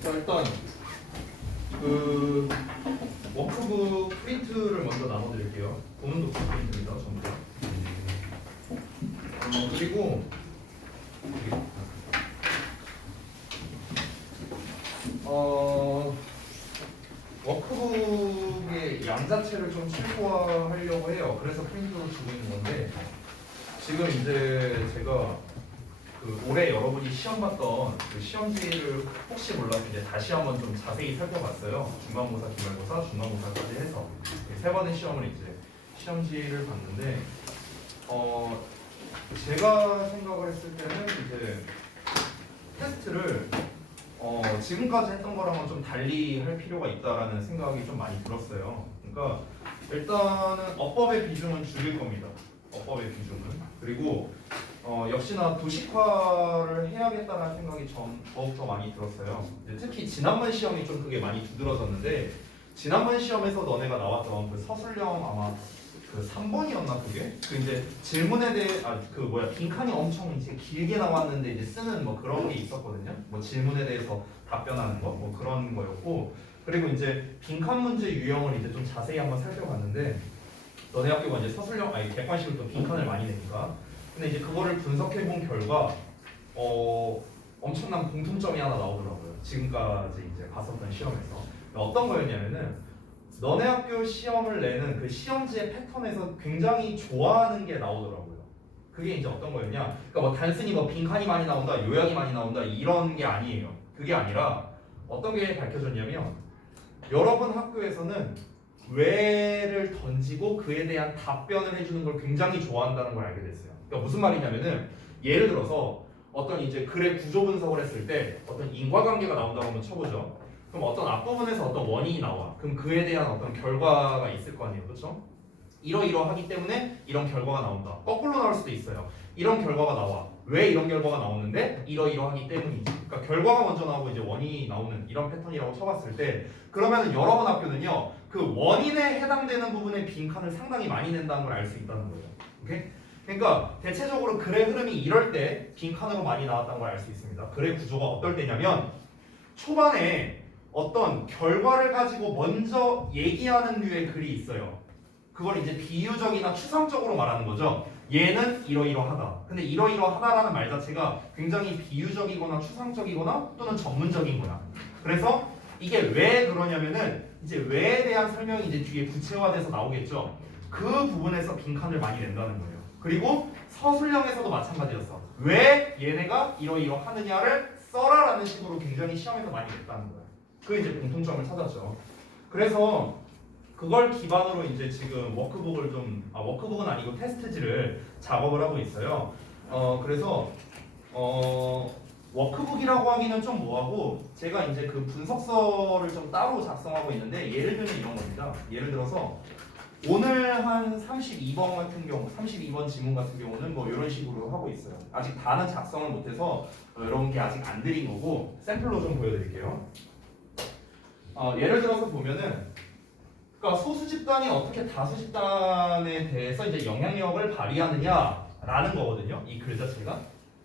자, 일단 그 워크북 프린트를 먼저 나눠드릴게요. 보는 독서 프린트입니다. 전부 다. 그리고 워크북의 양 자체를 좀 최소화하려고 해요. 그래서 프린트로 주고 있는 건데, 지금 이제 제가 그 올해 여러분이 시험 봤던 그 시험지를 혹시 몰라서 이제 다시 한번 좀 자세히 살펴봤어요. 중간고사, 기말고사, 중간고사까지 해서 세 번의 시험을 이제 시험지를 봤는데, 제가 생각을 했을 때는 이제 테스트를 지금까지 했던 거랑은 좀 달리 할 필요가 있다라는 생각이 좀 많이 들었어요. 그러니까 일단은 어법의 비중은 줄일 겁니다. 어법의 비중은. 그리고 역시나 도식화를 해야겠다는 생각이 더욱더 많이 들었어요. 특히 지난번 시험이 좀 그게 많이 두드러졌는데, 지난번 시험에서 너네가 나왔던 그 서술형 아마 그 3번이었나 그게? 그 이제 질문에 대해 빈칸이 엄청 이제 길게 나왔는데 이제 쓰는 뭐 그런 게 있었거든요. 뭐 질문에 대해서 답변하는 거 뭐 그런 거였고, 그리고 이제 빈칸 문제 유형을 이제 좀 자세히 한번 살펴봤는데, 너네 학교가 이제 서술형 객관식으로 또 빈칸을 많이 내니까. 근데 이제 그거를 분석해 본 결과 엄청난 공통점이 하나 나오더라고요. 지금까지 이제 봤었던 시험에서 어떤 거였냐면은, 너네 학교 시험을 내는 그 시험지의 패턴에서 굉장히 좋아하는 게 나오더라고요. 그게 이제 어떤 거였냐? 그러니까 뭐 단순히 뭐 빈칸이 많이 나온다, 요약이 많이 나온다 이런 게 아니에요. 그게 아니라 어떤 게 밝혀졌냐면, 여러분 학교에서는 왜를 던지고 그에 대한 답변을 해주는 걸 굉장히 좋아한다는 걸 알게 됐어요. 그러니까 무슨 말이냐면은, 예를 들어서 어떤 이제 글의 구조 분석을 했을 때 어떤 인과관계가 나온다고 한번 쳐보죠. 그럼 어떤 앞부분에서 어떤 원인이 나와. 그럼 그에 대한 어떤 결과가 있을 거 아니에요. 그렇죠? 이러이러하기 때문에 이런 결과가 나온다. 거꾸로 나올 수도 있어요. 이런 결과가 나와. 왜 이런 결과가 나오는데? 이러이러하기 때문이지. 그러니까 결과가 먼저 나오고 이제 원인이 나오는 이런 패턴이라고 쳐봤을 때, 그러면 여러분 학교는요, 그 원인에 해당되는 부분의 빈칸을 상당히 많이 낸다는 걸 알 수 있다는 거예요. 오케이? 그러니까 대체적으로 글의 흐름이 이럴 때 빈칸으로 많이 나왔다는 걸 알 수 있습니다. 글의 구조가 어떨 때냐면, 초반에 어떤 결과를 가지고 먼저 얘기하는 류의 글이 있어요. 그걸 이제 비유적이나 추상적으로 말하는 거죠. 얘는 이러이러하다. 근데 이러이러하다라는 말 자체가 굉장히 비유적이거나 추상적이거나 또는 전문적인 거야. 그래서 이게 왜 그러냐면은, 이제 왜에 대한 설명이 이제 뒤에 구체화돼서 나오겠죠. 그 부분에서 빈칸을 많이 낸다는 거예요. 그리고 서술형에서도 마찬가지였어. 왜 얘네가 이러이러하느냐를 써라라는 식으로 굉장히 시험에서 많이 냈다는 거예요. 그 이제 공통점을 찾았죠. 그래서 그걸 기반으로 이제 지금 워크북은 아니고 테스트지를 작업을 하고 있어요. 그래서 워크북이라고 하기는 좀 뭐하고, 제가 이제 그 분석서를 좀 따로 작성하고 있는데, 예를 들면 이런 겁니다. 예를 들어서 오늘 한 32번 같은 경우, 32번 지문 같은 경우는 뭐 이런 식으로 하고 있어요. 아직 다는 작성을 못해서 여러분께 아직 안 드린 거고, 샘플로 좀 보여드릴게요. 예를 들어서 보면은, 그러니까 소수 집단이 어떻게 다수 집단에 대해서 이제 영향력을 발휘하느냐라는 거거든요. 이 글 자체가.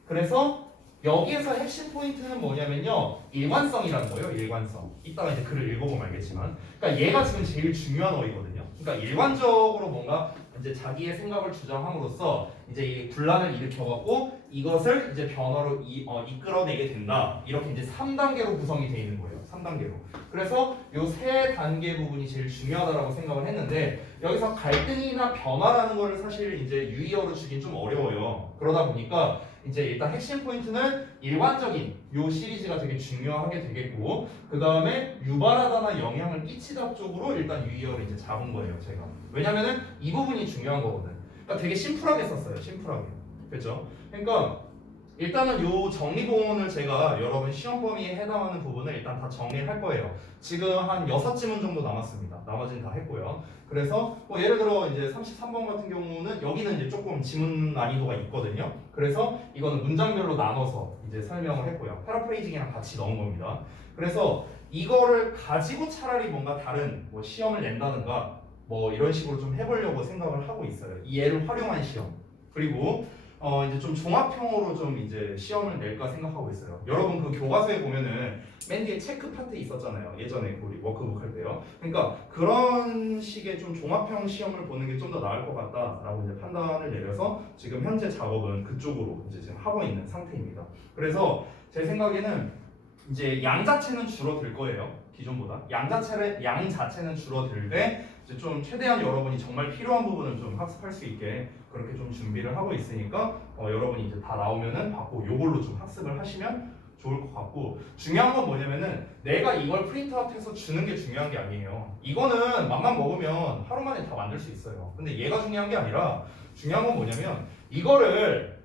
그래서 여기에서 핵심 포인트는 뭐냐면요, 일관성이라는 거예요. 일관성. 이따가 이제 글을 읽어보면 알겠지만, 그러니까 얘가 지금 제일 중요한 어휘거든요. 그러니까 일관적으로 뭔가 이제 자기의 생각을 주장함으로써 이제 이 분란을 일으켜갖고 이것을 이제 변화로 이끌어내게 된다. 이렇게 이제 3단계로 구성이 되어 있는 거예요. 3단계로. 그래서 요 세 단계 부분이 제일 중요하다라고 생각을 했는데, 여기서 갈등이나 변화라는 거를 사실 이제 유의어로 주긴 좀 어려워요. 그러다 보니까 이제 일단 핵심 포인트는 일관적인 요 시리즈가 되게 중요하게 되겠고, 그 다음에 유발하다나 영향을 끼치다 쪽으로 일단 유의어를 이제 잡은 거예요, 제가. 왜냐면은 이 부분이 중요한 거거든. 그러니까 되게 심플하게 썼어요, 심플하게. 그렇죠? 그러니까 일단은 요 정리본을 제가 여러분 시험 범위에 해당하는 부분을 일단 다 정리를 할 거예요. 지금 한 6지문 정도 남았습니다. 나머지는 다 했고요. 그래서 뭐 예를 들어 이제 33번 같은 경우는 여기는 이제 조금 지문 난이도가 있거든요. 그래서 이거는 문장별로 나눠서 이제 설명을 했고요. 패러프레이징이랑 같이 넣은 겁니다. 그래서 이거를 가지고 차라리 뭔가 다른 뭐 시험을 낸다든가 뭐 이런 식으로 좀 해보려고 생각을 하고 있어요. 이 예를 활용한 시험. 그리고 이제 좀 종합형으로 좀 이제 시험을 낼까 생각하고 있어요. 여러분 그 교과서에 보면은 맨 뒤에 체크 파트 있었잖아요. 예전에 우리 워크북 할 때요. 그러니까 그런 식의 좀 종합형 시험을 보는 게 좀 더 나을 것 같다라고 이제 판단을 내려서 지금 현재 작업은 그쪽으로 이제 지금 하고 있는 상태입니다. 그래서 제 생각에는 이제 양 자체는 줄어들 거예요. 기존보다 양 자체는 줄어들되 이제 좀 최대한 여러분이 정말 필요한 부분을 좀 학습할 수 있게 그렇게 좀 준비를 하고 있으니까 여러분이 이제 다 나오면은 받고 요걸로 좀 학습을 하시면 좋을 것 같고, 중요한 건 뭐냐면은 내가 이걸 프린트아웃해서 주는 게 중요한 게 아니에요. 이거는 맘만 먹으면 하루 만에 다 만들 수 있어요. 근데 얘가 중요한 게 아니라 중요한 건 뭐냐면 이거를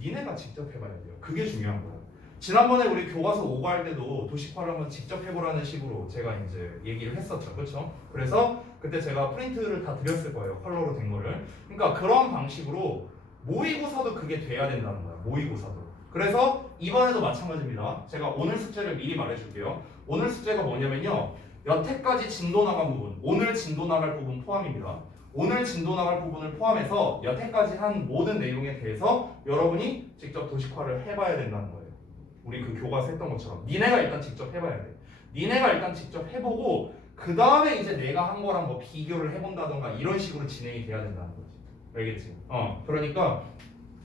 니네가 직접 해봐야 돼요. 그게 중요한 거예요. 지난번에 우리 교과서 오고할 때도 도식화를 한번 직접 해보라는 식으로 제가 이제 얘기를 했었죠. 그렇죠? 그래서 그때 제가 프린트를 다 드렸을 거예요. 컬러로 된 거를. 그러니까 그런 방식으로 모의고사도 그게 돼야 된다는 거야. 모의고사도. 그래서 이번에도 마찬가지입니다. 제가 오늘 숙제를 미리 말해줄게요. 오늘 숙제가 뭐냐면요. 여태까지 진도 나간 부분, 오늘 진도 나갈 부분 포함입니다. 오늘 진도 나갈 부분을 포함해서 여태까지 한 모든 내용에 대해서 여러분이 직접 도식화를 해봐야 된다는 거예요. 우리 그 교과서 했던 것처럼 니네가 일단 직접 해봐야 돼. 니네가 일단 직접 해보고 그 다음에 이제 내가 한 거랑 뭐 비교를 해본다던가 이런 식으로 진행이 돼야 된다는 거지. 알겠지? 그러니까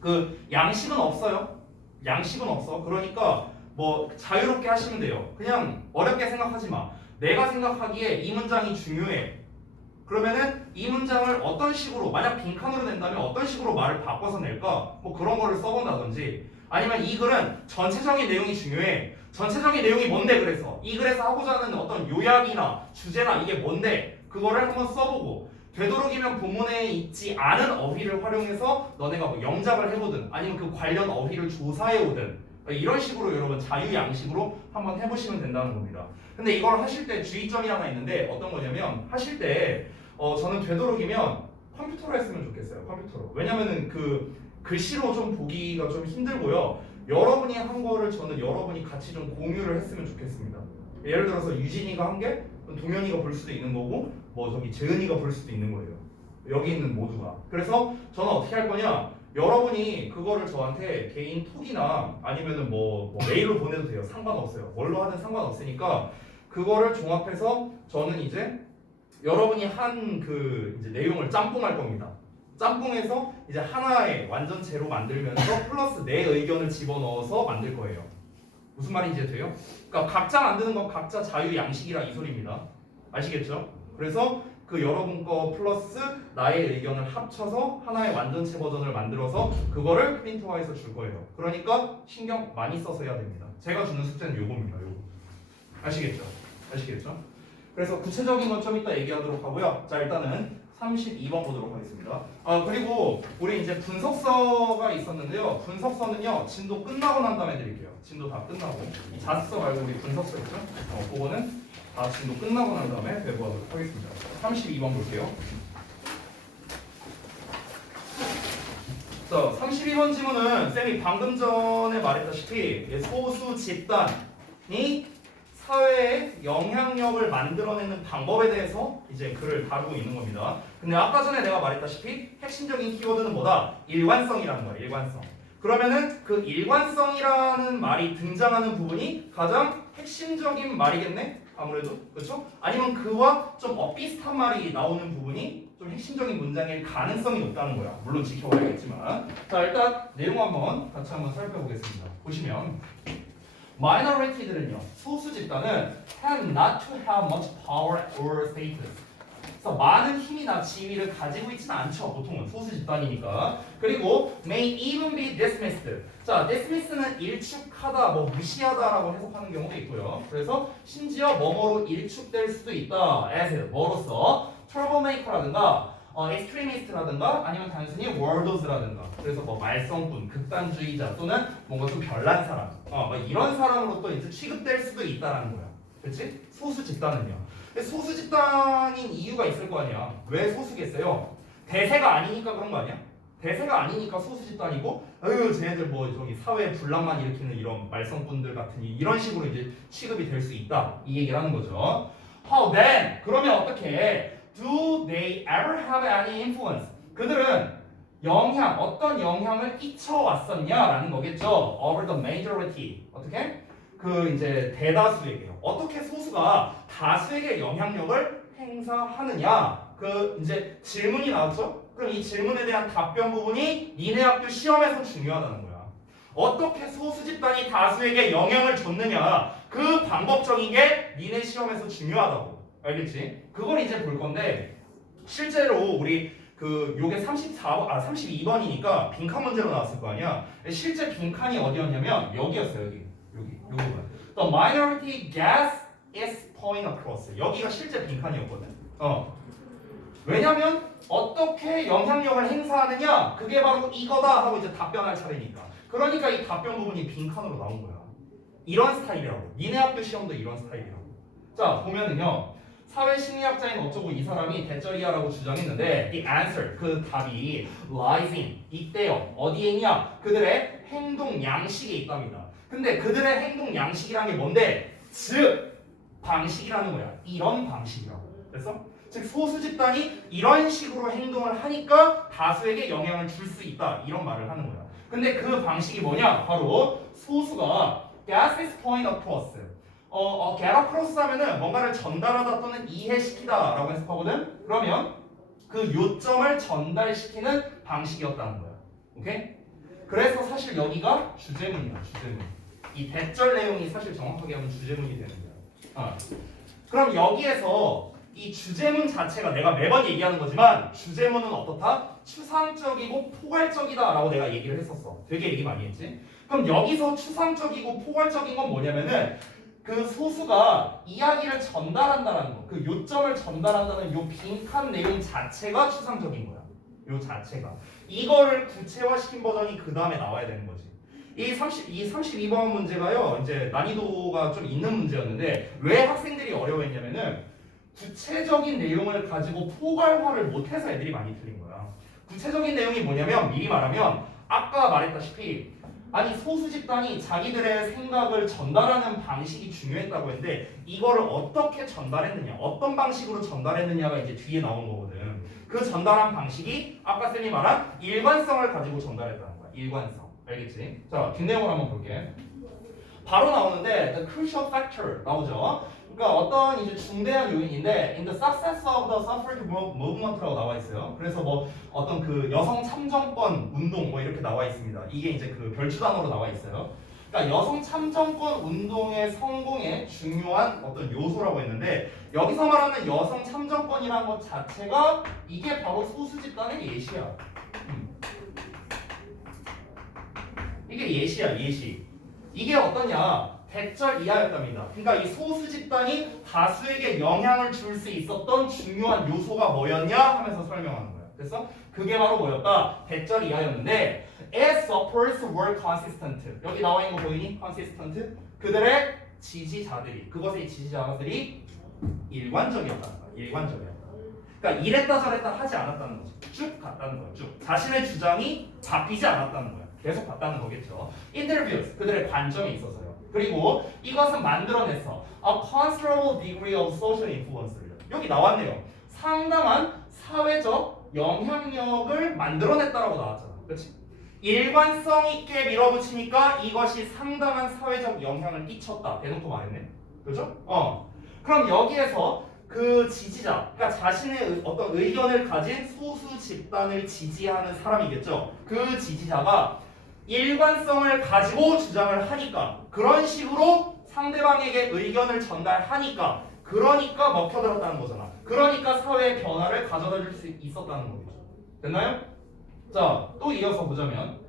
그 양식은 없어요. 양식은 없어. 그러니까 뭐 자유롭게 하시면 돼요. 그냥 어렵게 생각하지 마. 내가 생각하기에 이 문장이 중요해. 그러면은 이 문장을 어떤 식으로, 만약 빈칸으로 낸다면 어떤 식으로 말을 바꿔서 낼까? 뭐 그런 거를 써본다든지, 아니면 이 글은 전체적인 내용이 중요해. 전체적인 내용이 뭔데 그래서 이 글에서 하고자 하는 어떤 요약이나 주제나 이게 뭔데 그거를 한번 써보고, 되도록이면 본문에 있지 않은 어휘를 활용해서 너네가 뭐 영작을 해보든 아니면 그 관련 어휘를 조사해오든 이런 식으로 여러분 자유양식으로 한번 해보시면 된다는 겁니다. 근데 이걸 하실 때 주의점이 하나 있는데 어떤 거냐면, 하실 때 저는 되도록이면 컴퓨터로 했으면 좋겠어요. 컴퓨터로. 왜냐면은 그 글씨로 좀 보기가 좀 힘들고요. 여러분이 한 거를 저는 여러분이 같이 좀 공유를 했으면 좋겠습니다. 예를 들어서 유진이가 한 게 동현이가 볼 수도 있는 거고 뭐 저기 재은이가 볼 수도 있는 거예요. 여기 있는 모두가. 그래서 저는 어떻게 할 거냐, 여러분이 그거를 저한테 개인 톡이나 아니면은 뭐 메일로 보내도 돼요. 상관없어요. 뭘로 하든 상관없으니까 그거를 종합해서 저는 이제 여러분이 한 그 이제 내용을 짬뽕할 겁니다. 짬뽕해서 이제 하나의 완전체로 만들면서 플러스 내 의견을 집어넣어서 만들 거예요. 무슨 말인지 돼요? 그러니까 각자 만드는 건 각자 자유 양식이라 이 소리입니다. 아시겠죠? 그래서 그 여러분 거 플러스 나의 의견을 합쳐서 하나의 완전체 버전을 만들어서 그거를 프린트화해서 줄 거예요. 그러니까 신경 많이 써서 해야 됩니다. 제가 주는 숙제는 요겁니다. 요거. 아시겠죠? 아시겠죠? 그래서 구체적인 건 좀 이따 얘기하도록 하고요. 자, 일단은 32번 보도록 하겠습니다. 그리고 우리 이제 분석서가 있었는데요. 분석서는요, 진도 끝나고 난 다음에 드릴게요. 진도 다 끝나고. 이 자습서 말고 우리 분석서 있죠? 그거는 다 진도 끝나고 난 다음에 배부하도록 하겠습니다. 32번 볼게요. 자, 32번 지문은 쌤이 방금 전에 말했다시피 소수 집단이 사회에 영향력을 만들어내는 방법에 대해서 이제 글을 다루고 있는 겁니다. 근데 아까 전에 내가 말했다시피 핵심적인 키워드는 뭐다? 일관성이라는 거야. 일관성. 그러면은 그 일관성이라는 말이 등장하는 부분이 가장 핵심적인 말이겠네? 아무래도. 그렇죠? 아니면 그와 좀 비슷한 말이 나오는 부분이 좀 핵심적인 문장일 가능성이 높다는 거야. 물론 지켜봐야겠지만. 자, 일단 내용 한번 같이 한번 살펴보겠습니다. 보시면 minority들은요, 소수 집단은 have not to have much power or status. 그래서 많은 힘이나 지위를 가지고 있지는 않죠. 보통은 소수 집단이니까. 그리고 may even be dismissed. 자, dismiss는 일축하다, 뭐 무시하다라고 해석하는 경우도 있고요. 그래서 심지어 뭐뭐로 일축될 수도 있다. as 뭐로서 troublemaker라든가 extremist라든가 아니면 단순히 worlds라든가, 그래서 뭐 말썽꾼, 극단주의자 또는 뭔가 좀 별난 사람, 뭐 이런 사람으로 또 이제 취급될 수도 있다라는 거야. 그렇지? 소수 집단은요. 소수 집단인 이유가 있을 거 아니야. 왜 소수겠어요? 대세가 아니니까 그런 거 아니야? 대세가 아니니까 소수 집단이고, 쟤네들 뭐 저기 사회 분란만 일으키는 이런 말썽꾼들 같은 이런 식으로 이제 취급이 될 수 있다, 이 얘기를 하는 거죠. How then? 그러면 어떻게? Do they ever have any influence? 그들은 영향, 어떤 영향을 끼쳐왔었냐라는 거겠죠. Over the majority. 어떻게? 그 이제 대다수에게요. 어떻게 소수가 다수에게 영향력을 행사하느냐. 그 이제 질문이 나왔죠. 그럼 이 질문에 대한 답변 부분이 니네 학교 시험에서 중요하다는 거야. 어떻게 소수 집단이 다수에게 영향을 줬느냐. 그 방법적인 게 니네 시험에서 중요하다고. 알겠지? 그걸 이제 볼 건데 실제로 우리 그 요게 32번이니까 빈칸 문제로 나왔을 거 아니야. 실제 빈칸이 어디였냐면 여기였어요. 여기 요 부분. The minority gas is point across. 여기가 실제 빈칸이었거든. 왜냐면 어떻게 영향력을 행사하느냐 그게 바로 이거다 하고 이제 답변할 차례니까. 그러니까 이 답변 부분이 빈칸으로 나온 거야. 이런 스타일이라고. 니네 학교 시험도 이런 스타일이라고. 자 보면은요. 사회심리학자인 어쩌고 이 사람이 대절이야라고 주장했는데 the answer, 그 답이 lies in, 있대요. 어디에 있냐? 그들의 행동 양식에 있답니다. 근데 그들의 행동 양식이란 게 뭔데? 즉 방식이라는 거야. 이런 방식이라고. 됐어? 즉 소수 집단이 이런 식으로 행동을 하니까 다수에게 영향을 줄 수 있다. 이런 말을 하는 거야. 근데 그 방식이 뭐냐? 바로 소수가 gas is point across. get across 하면은 뭔가를 전달하다 또는 이해시키다 라고 해석하거든? 그러면 그 요점을 전달시키는 방식이었다는 거야. 오케이? 그래서 사실 여기가 주제문이야, 주제문. 이 대절 내용이 사실 정확하게 하면 주제문이 되는 거야. 그럼 여기에서 이 주제문 자체가 내가 매번 얘기하는 거지만 주제문은 어떻다? 추상적이고 포괄적이다 라고 내가 얘기를 했었어. 되게 얘기 많이 했지? 그럼 여기서 추상적이고 포괄적인 건 뭐냐면은 그 소수가 이야기를 전달한다는 거, 그 요점을 전달한다는 요 빈칸 내용 자체가 추상적인 거야. 요 자체가. 이거를 구체화시킨 버전이 그 다음에 나와야 되는 거지. 이 32번 문제가요, 이제 난이도가 좀 있는 문제였는데 왜 학생들이 어려워했냐면은 구체적인 내용을 가지고 포괄화를 못해서 애들이 많이 틀린 거야. 구체적인 내용이 뭐냐면 미리 말하면 아까 말했다시피 아니 소수 집단이 자기들의 생각을 전달하는 방식이 중요했다고 했는데 이거를 어떻게 전달했느냐 어떤 방식으로 전달했느냐가 이제 뒤에 나온 거거든. 그 전달한 방식이 아까 쌤이 말한 일관성을 가지고 전달했다는 거야. 일관성. 알겠지? 자 뒷내용을 한번 볼게. 바로 나오는데 the crucial factor 나오죠. 그러니까 어떤 이제 중대한 요인인데 in the success of the suffrage movement라고 나와 있어요. 그래서 뭐 어떤 그 여성 참정권 운동 뭐 이렇게 나와 있습니다. 이게 이제 그 별주 단어로 나와 있어요. 그러니까 여성 참정권 운동의 성공에 중요한 어떤 요소라고 했는데 여기서 말하는 여성 참정권이라는 것 자체가 이게 바로 소수 집단의 예시야. 이게 예시야, 예시. 이게 어떠냐? 대절 이하였답니다. 그러니까 이 소수 집단이 다수에게 영향을 줄 수 있었던 중요한 요소가 뭐였냐 하면서 설명하는 거야. 그래서 그게 바로 뭐였다? 대절 이하였는데 as supporters were consistent. 여기 나와 있는 거 보이니? consistent. 그들의 지지자들이, 그것의 지지자들이 일관적이었다는 거야. 일관적이었다. 그러니까 이랬다 저랬다 하지 않았다는 거지. 쭉 갔다는 거야. 쭉. 자신의 주장이 바뀌지 않았다는 거야. 계속 봤다는 거겠죠. Interviews, 그들의 관점이 있어서요. 그리고 이것은 만들어냈어. A considerable degree of social influence를. 여기 나왔네요. 상당한 사회적 영향력을 만들어냈다라고 나왔잖아. 그렇지? 일관성 있게 밀어붙이니까 이것이 상당한 사회적 영향을 끼쳤다. 대놓고 말했네. 그렇죠? 그럼 여기에서 그 지지자, 그러니까 자신의 어떤 의견을 가진 소수 집단을 지지하는 사람이겠죠. 그 지지자가 일관성을 가지고 주장을 하니까 그런 식으로 상대방에게 의견을 전달하니까 그러니까 먹혀들었다는 거잖아. 그러니까 사회의 변화를 가져다 줄 수 있었다는 거겠죠. 됐나요? 자, 또 이어서 보자면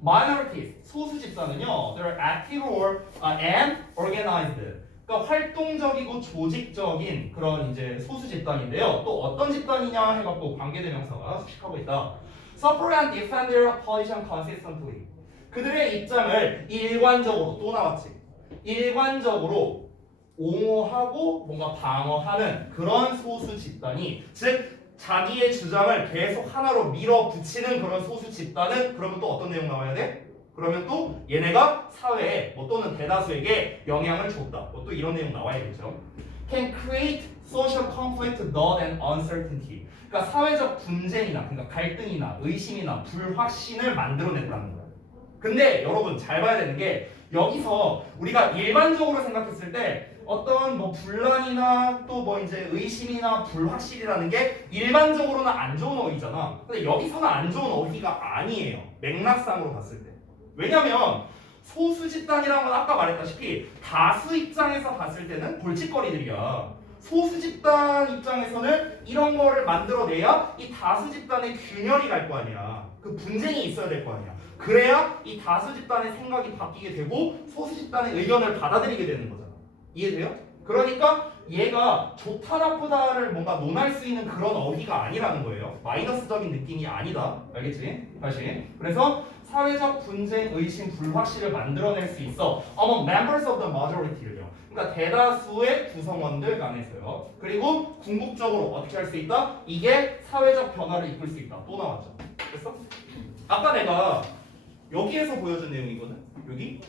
minorities, 소수 집단은요 they're active or and organized. 그러니까 활동적이고 조직적인 그런 이제 소수 집단인데요. 또 어떤 집단이냐 해갖고 관계대명사가 수식하고 있다. Support and defend their position consistently. 그들의 입장을 일관적으로 또 나왔지. 일관적으로 옹호하고 뭔가 방어하는 그런 소수 집단이 즉 자기의 주장을 계속 하나로 밀어붙이는 그런 소수 집단은 그러면 또 어떤 내용 나와야 돼? 그러면 또 얘네가 사회에 뭐 또는 대다수에게 영향을 줬다. 뭐 또 이런 내용 나와야겠죠. can create social conflict, doubt, and uncertainty. 그러니까 사회적 분쟁이나 그러니까 갈등이나 의심이나 불확신을 만들어낸다는 거예요. 근데 여러분 잘 봐야 되는 게 여기서 우리가 일반적으로 생각했을 때 어떤 뭐 분란이나 또 뭐 이제 의심이나 불확실이라는 게 일반적으로는 안 좋은 어휘잖아. 근데 여기서는 안 좋은 어휘가 아니에요. 맥락상으로 봤을 때. 왜냐면 소수 집단이라는 건 아까 말했다시피 다수 입장에서 봤을 때는 골칫거리들이야. 소수 집단 입장에서는 이런 거를 만들어내야 이 다수 집단의 균열이 갈 거 아니야. 그 분쟁이 있어야 될 거 아니야. 그래야 이 다수 집단의 생각이 바뀌게 되고 소수 집단의 의견을 받아들이게 되는 거잖아. 이해돼요? 그러니까 얘가 좋다 나쁘다를 뭔가 논할 수 있는 그런 어휘가 아니라는 거예요. 마이너스적인 느낌이 아니다. 알겠지? 다시. 그래서 사회적 분쟁, 의심, 불확실을 만들어낼 수 있어. among members of the majority를요. 그러니까 대다수의 구성원들 간에서요. 그리고 궁극적으로 어떻게 할 수 있다? 이게 사회적 변화를 이끌 수 있다. 또 나왔죠. 됐어? 아까 내가 여기에서 보여준 내용이거든. 여기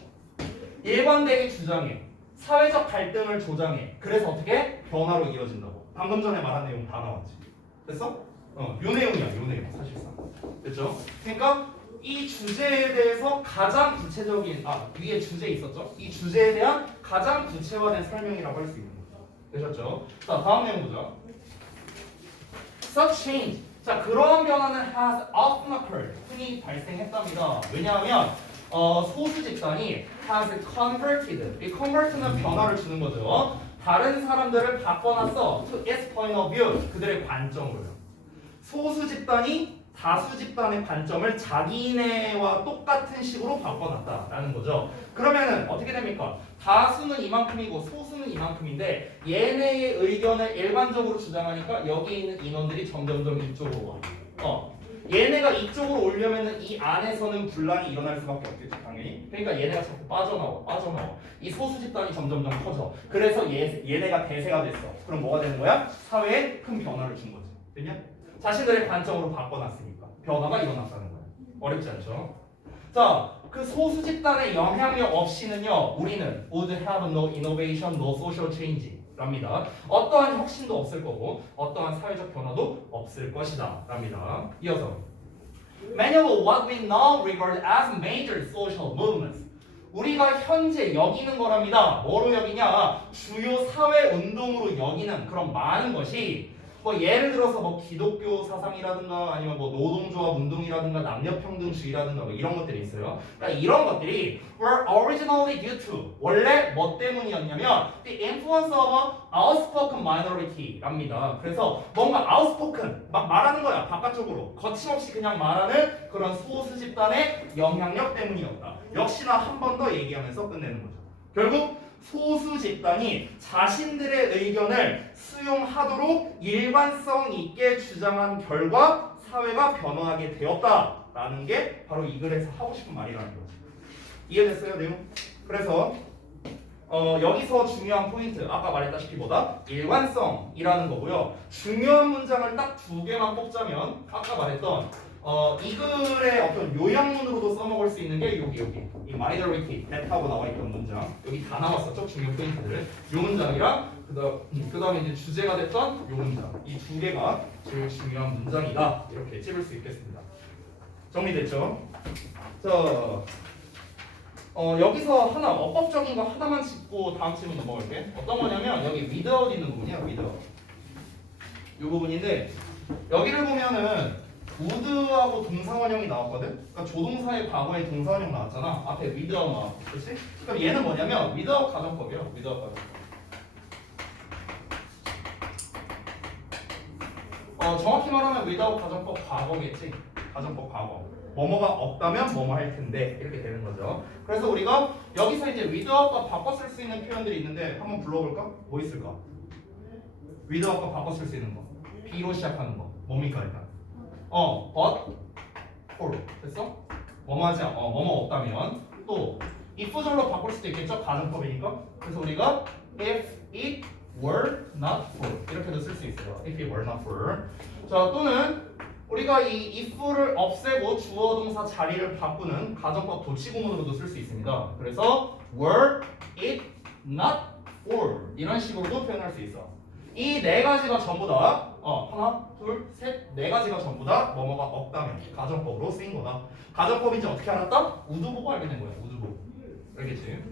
일관되게 주장해. 사회적 갈등을 조장해. 그래서 어떻게? 변화로 이어진다고. 방금 전에 말한 내용 다 나왔지. 됐어? 요 내용이야. 요 내용 사실상. 됐죠? 그러니까 이 주제에 대해서 가장 구체적인 위에 주제 있었죠? 이 주제에 대한 가장 구체화된 설명이라고 할 수 있는 거죠. 되셨죠? 자, 다음 내용 보자. Such change. 자, 그러한 변화는 has often occurred. 흔히 발생했답니다. 왜냐하면 소수 집단이 has converted. 이 convert는 변화를 주는 거죠. 다른 사람들을 바꿔놨어. to its point of view. 그들의 관점으로요. 소수 집단이 다수 집단의 관점을 자기네와 똑같은 식으로 바꿔놨다라는 거죠. 그러면은 어떻게 됩니까? 다수는 이만큼이고 소수는 이만큼인데 얘네의 의견을 일반적으로 주장하니까 여기 있는 인원들이 점점점 이쪽으로 와. 얘네가 이쪽으로 오려면은 이 안에서는 분란이 일어날 수밖에 없겠죠, 당연히. 그러니까 얘네가 자꾸 빠져나와. 이 소수 집단이 점점점 커져. 그래서 얘네가 대세가 됐어. 그럼 뭐가 되는 거야? 사회에 큰 변화를 준 거지. 됐냐? 자신들의 관점으로 바꿔놨으니까 변화가 일어났다는 거야. 어렵지 않죠? 자, 그 소수 집단의 영향력 없이는요, 우리는 would have no innovation, no social change 랍니다. 어떠한 혁신도 없을 거고 어떠한 사회적 변화도 없을 것이다 랍니다. 이어서 Many of what we now regard as major social movements 우리가 현재 여기는 거랍니다. 뭐로 여기냐? 주요 사회 운동으로 여기는 그런 많은 것이 뭐 예를 들어서 뭐 기독교 사상이라든가 아니면 뭐 노동조합 운동이라든가 남녀평등주의라든가 뭐 이런 것들이 있어요. 그러니까 이런 것들이 were originally due to 원래 뭐 때문이었냐면 the influence of a outspoken minority랍니다. 그래서 뭔가 outspoken 막 말하는 거야 바깥쪽으로 거침없이 그냥 말하는 그런 소수 집단의 영향력 때문이었다. 역시나 한 번 더 얘기하면서 끝내는 거죠. 결국 소수 집단이 자신들의 의견을 수용하도록 일관성 있게 주장한 결과 사회가 변화하게 되었다라는 게 바로 이 글에서 하고 싶은 말이라는 거죠. 이해됐어요, 내용? 그래서 여기서 중요한 포인트 아까 말했다시피 뭐다? 일관성이라는 거고요. 중요한 문장을 딱 두 개만 뽑자면 아까 말했던 이 글의 어떤 요약문으로도 써먹을 수 있는 게 여기 이 minority that하고 나와 있던 문장 여기 다 나왔었죠 중요 포인트들 이 문장이랑 그다음에 이제 주제가 됐던 이 문장 이 두 개가 제일 중요한 문장이다 이렇게 찝을 수 있겠습니다. 정리됐죠? 자 여기서 하나 어법적인 거 하나만 짚고 다음 질문 넘어갈게. 어떤 거냐면 여기 without 있는 부분이야 without 이 부분인데 여기를 보면은 would하고 동사원형이 나왔거든? 그러니까 조동사의 과거에 동사원형 나왔잖아. 앞에 without 나와. 그렇지? 그럼 얘는 뭐냐면 without 가정법이야. without 가정법. 정확히 말하면 without 가정법 과거겠지. 가정법 과거. 뭐뭐가 없다면 뭐뭐 할 텐데 이렇게 되는 거죠. 그래서 우리가 여기서 이제 without과 바꿔 쓸 수 있는 표현들이 있는데 한번 불러볼까? 뭐 있을까? without과 바꿔 쓸 수 있는 거. B로 시작하는 거. 뭡니까 일단? but, for 됐어? 뭐뭐 하지 않아. 뭐뭐 없다면 또 if절로 바꿀 수도 있겠죠? 가정법이니까. 그래서 우리가 if it were not for 이렇게도 쓸 수 있어요. if it were not for. 자 또는 우리가 이 if를 없애고 주어 동사 자리를 바꾸는 가정법 도치구문으로도 쓸 수 있습니다. 그래서 were it not or 이런 식으로도 표현할 수 있어. 이 네 가지가 전부 다 하나, 둘, 셋, 네 가지가 전부 다 뭐뭐가 없다면 가정법으로 쓰인 거다. 가정법인지 어떻게 알았다? 우두 보고 알게 된 거야. 우두 보고. 알겠지?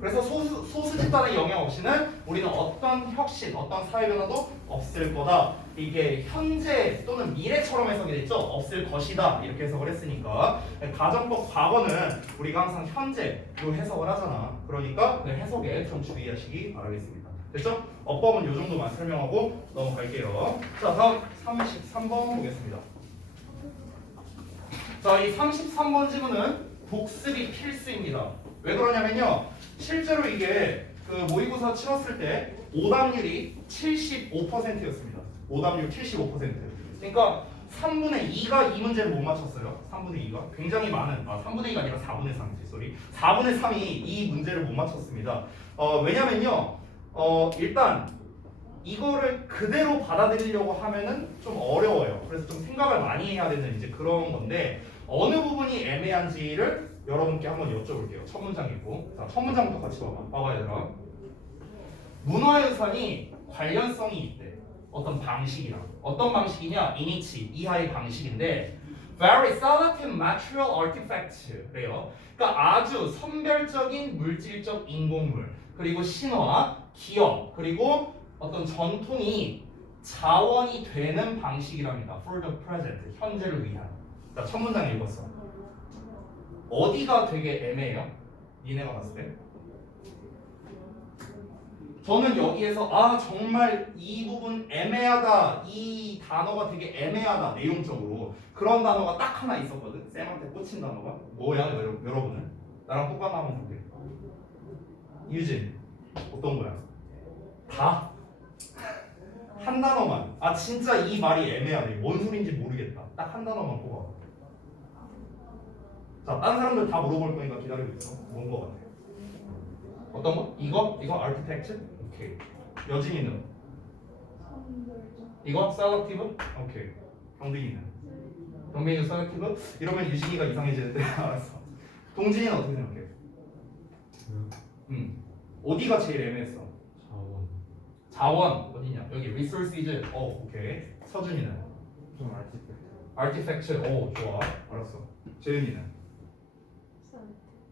그래서 소수 집단의 영향 없이는 우리는 어떤 혁신, 어떤 사회 변화도 없을 거다. 이게 현재 또는 미래처럼 해석이 됐죠. 없을 것이다. 이렇게 해석을 했으니까 가정법 과거는 우리가 항상 현재로 해석을 하잖아. 그러니까 그 해석에 좀 주의하시기 바라겠습니다. 됐죠? 어법은 이 정도만 설명하고 넘어갈게요. 자, 다음 33번 보겠습니다. 자, 이 33번 지문은 복습이 필수입니다. 왜 그러냐면요. 실제로 이게 그 모의고사 치렀을 때 오답률이 75%였습니다. 오답률 75%. 그러니까 3분의 2가 이 문제를 못 맞췄어요. 3분의 2가 굉장히 많은 3분의 2가 아니라 4분의 3이지. 쏘리. 4분의 3이 이 문제를 못 맞췄습니다. 왜냐면요. 일단 이거를 그대로 받아들이려고 하면은 좀 어려워요. 그래서 좀 생각을 많이 해야 되는 이제 그런 건데 어느 부분이 애매한지를 여러분께 한번 여쭤볼게요. 첫 문장 있고. 자, 첫 문장부터 같이 봐봐 얘들아. 문화유산이 관련성이 있대. 어떤 방식이랑. 어떤 방식이냐? 이니치, 이하의 방식인데 very selective material artifact래요. 그러니까 아주 선별적인 물질적 인공물, 그리고 신화, 기업, 그리고 어떤 전통이 자원이 되는 방식이랍니다. For the present, 현재를 위한. 자, 첫 문장 읽었어. 어디가 되게 애매해요? 니네가 봤을 때? 저는 여기에서 정말 이 부분 애매하다, 이 단어가 되게 애매하다 내용적으로 그런 단어가 딱 하나 있었거든. 쌤한테 꽂힌 단어가 뭐야 여러분은? 나랑 똑같나 한번 볼게. 유진 어떤 거야? 다? 한 단어만. 진짜 이 말이 애매하네. 뭔 소린지 모르겠다. 딱 한 단어만 뽑아. 자, 다른 사람들 다 물어볼 거니까 기다리고 있어. 뭔 거 같아? 어떤 거? 이거? architect? 오케이. 여진이는? 이거? selective? 오케이. 경빈이는? 경빈이도 selective? 이러면 유진이가 이상해지는데 알았어. 동진이는 어떻게 생각해? 어디가 제일 애매했어? 자원 어디냐? 여기 resources. 오케이. 서준이는? 좀 artifact. artifact. 좋아. 알았어. 재윤이는?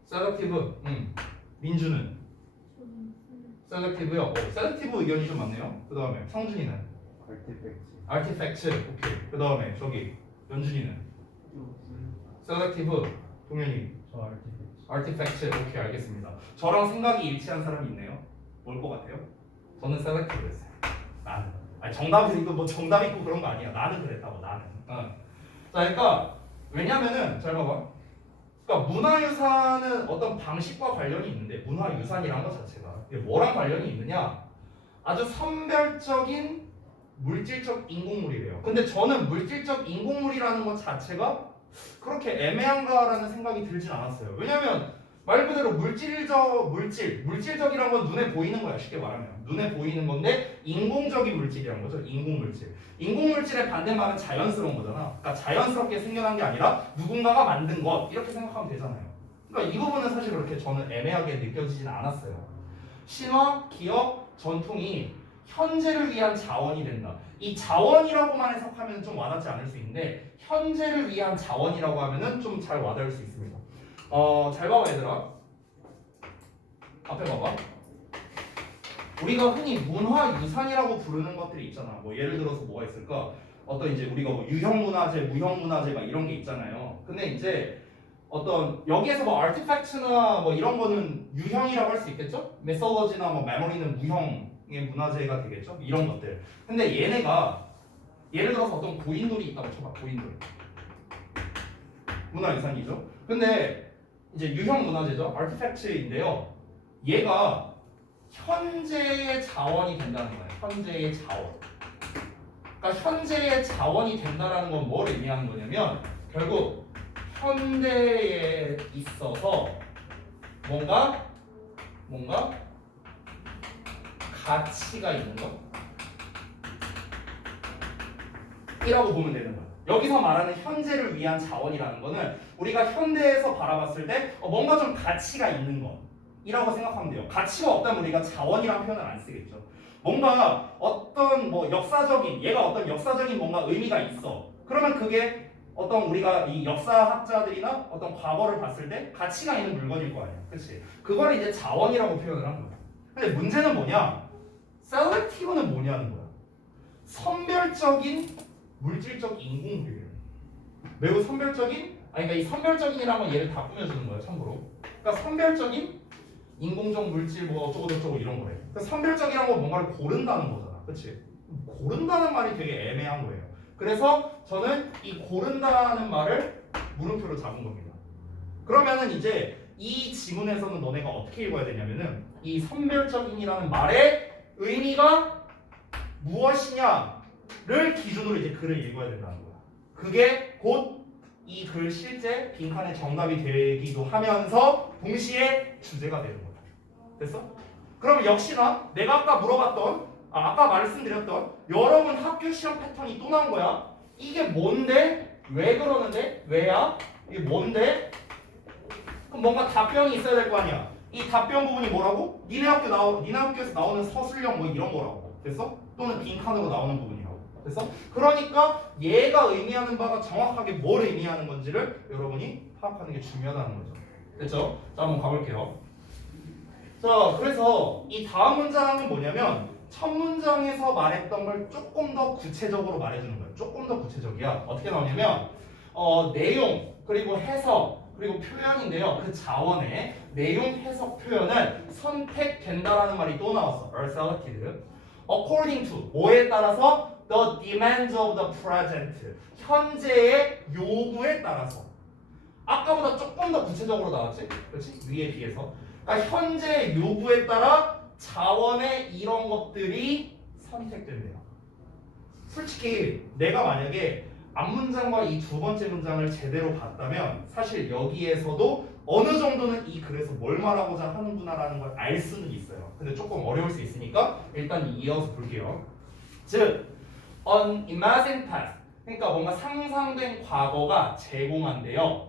selective. 민주는? selective요. selective 의견이 좀 많네요. 그 다음에 성준이는? artifact. 오케이. 그 다음에 저기 연준이는? selective. 동현이? 저 artifact. 오케이, 알겠습니다. 저랑 생각이 일치한 사람이 있네요. 뭘 것 같아요? 저는 selective 했어요. 나는. 정답이 이거 뭐 정답 있고 그런 거 아니야. 나는 그랬다고. 나는. 자, 그러니까 왜냐면은 잘 봐봐. 그러니까 문화유산은 어떤 방식과 관련이 있는데 문화유산이라는 것 자체가 이게 뭐랑 관련이 있느냐? 아주 선별적인 물질적 인공물이래요. 근데 저는 물질적 인공물이라는 것 자체가 그렇게 애매한가라는 생각이 들진 않았어요. 왜냐면 말 그대로 물질적이란 건 눈에 보이는 거야. 쉽게 말하면 눈에 보이는 건데 인공적인 물질이란 거죠. 인공물질. 인공물질의 반대말은 자연스러운 거잖아. 그러니까 자연스럽게 생겨난 게 아니라 누군가가 만든 것 이렇게 생각하면 되잖아요. 그러니까 이 부분은 사실 그렇게 저는 애매하게 느껴지진 않았어요. 신화, 기업, 전통이 현재를 위한 자원이 된다. 이 자원이라고만 해석하면 좀 와닿지 않을 수 있는데 현재를 위한 자원이라고 하면은 좀 잘 와닿을 수 있습니다. 잘 봐봐 얘들아. 앞에 봐봐. 우리가 흔히 문화유산이라고 부르는 것들이 있잖아. 뭐 예를 들어서 뭐가 있을까? 어떤 이제 우리가 뭐 유형문화재, 무형문화재 막 이런 게 있잖아요. 근데 이제 어떤 여기에서 뭐 아티팩트나 뭐 이런 거는 유형이라고 할 수 있겠죠? 메소로지나 뭐 메모리는 무형의 문화재가 되겠죠? 이런 것들. 근데 얘네가 예를 들어서 어떤 고인돌이 있다고 쳐봐. 고인돌. 문화유산이죠. 근데 이제 유형 문화재죠. 아티팩트인데요. 얘가 현재의 자원이 된다는 거예요. 현재의 자원. 그러니까 현재의 자원이 된다는 건 뭘 의미하는 거냐면 결국 현대에 있어서 뭔가 가치가 있는 것 이라고 보면 되는 거야. 여기서 말하는 현재를 위한 자원이라는 거는 우리가 현대에서 바라봤을 때 뭔가 좀 가치가 있는 것 이라고 생각하면 돼요. 가치가 없다면 우리가 자원이라는 표현을 안 쓰겠죠. 뭔가 어떤 뭐 역사적인 얘가 어떤 역사적인 뭔가 의미가 있어. 그러면 그게 어떤 우리가 이 역사학자들이나 어떤 과거를 봤을 때 가치가 있는 물건일 거 아니야. 그렇지? 그걸 이제 자원이라고 표현을 한 거야. 근데 문제는 뭐냐? 셀렉티브는 뭐냐는 거야. 선별적인 물질적 인공 효율. 매우 선별적인 그러니까 이 선별적인이라는 건 얘를 다 꾸며주는 거야. 참고로. 그러니까 선별적인 인공적 물질 뭐 어쩌고 저쩌고 이런 거래. 그러니까 선별적이란 건 뭔가를 고른다는 거잖아. 그렇지? 고른다는 말이 되게 애매한 거예요. 그래서 저는 이 고른다는 말을 물음표로 잡은 겁니다. 그러면은 이제 이 지문에서는 너네가 어떻게 읽어야 되냐면은 이 선별적인이라는 말의 의미가 무엇이냐를 기준으로 이제 글을 읽어야 된다는 거야. 그게 곧 이 글 실제 빈칸의 정답이 되기도 하면서 동시에 주제가 되는 거야. 됐어? 그럼 역시나 내가 아까 물어봤던 아까 말씀드렸던 여러분 학교 시험 패턴이 또 나온 거야. 이게 뭔데? 왜 그러는데? 왜야? 이게 뭔데? 그럼 뭔가 답변이 있어야 될 거 아니야. 이 답변 부분이 뭐라고? 니네 학교에서 나오는 서술형 뭐 이런 거라고. 됐어? 또는 빈칸으로 나오는 부분이라고. 됐어? 그러니까 얘가 의미하는 바가 정확하게 뭘 의미하는 건지를 여러분이 파악하는 게 중요하다는 거죠. 됐죠? 자, 한번 가볼게요. 자, 그래서 이 다음 문장은 뭐냐면 첫 문장에서 말했던 걸 조금 더 구체적으로 말해주는 거예요. 조금 더 구체적이야. 어떻게 나오냐면 내용 그리고 해석 그리고 표현인데요. 그 자원의 내용 해석 표현은 선택된다라는 말이 또 나왔어. are selected according to 뭐에 따라서 the demands of the present 현재의 요구에 따라서. 아까보다 조금 더 구체적으로 나왔지? 그렇지? 위에 비해서. 그러니까 현재 요구에 따라 자원의 이런 것들이 선택된대요. 솔직히 내가 만약에 앞문장과 이 두 번째 문장을 제대로 봤다면 사실 여기에서도 어느 정도는 이 글에서 뭘 말하고자 하는구나라는 걸 알 수는 있어요. 근데 조금 어려울 수 있으니까 일단 이어서 볼게요. 즉, an imagined past 그러니까 뭔가 상상된 과거가 제공한대요.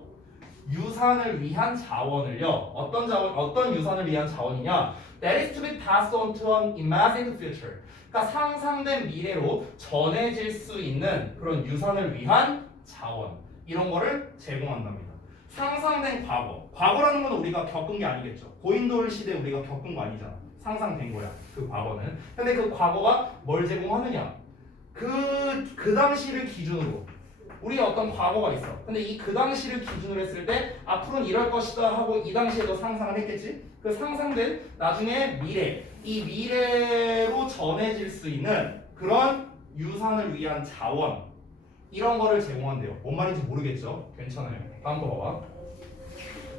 유산을 위한 자원을요. 어떤 유산을 위한 자원이냐? That is to be passed on to an imagined future. 그러니까 상상된 미래로 전해질 수 있는 그런 유산을 위한 자원. 이런 거를 제공한답니다. 상상된 과거. 과거라는 건 우리가 겪은 게 아니겠죠. 고인돌 시대 우리가 겪은 거 아니잖아. 상상된 거야. 그 과거는. 근데 그 과거가 뭘 제공하느냐? 그 당시를 기준으로 우리의 어떤 과거가 있어. 근데 이 그 당시를 기준으로 했을 때 앞으로는 이럴 것이다 하고 이 당시에도 상상을 했겠지. 그 상상된 나중에 미래, 이 미래로 전해질 수 있는 그런 유산을 위한 자원 이런 거를 제공한대요. 뭔 말인지 모르겠죠? 괜찮아요. 다음 거 봐봐.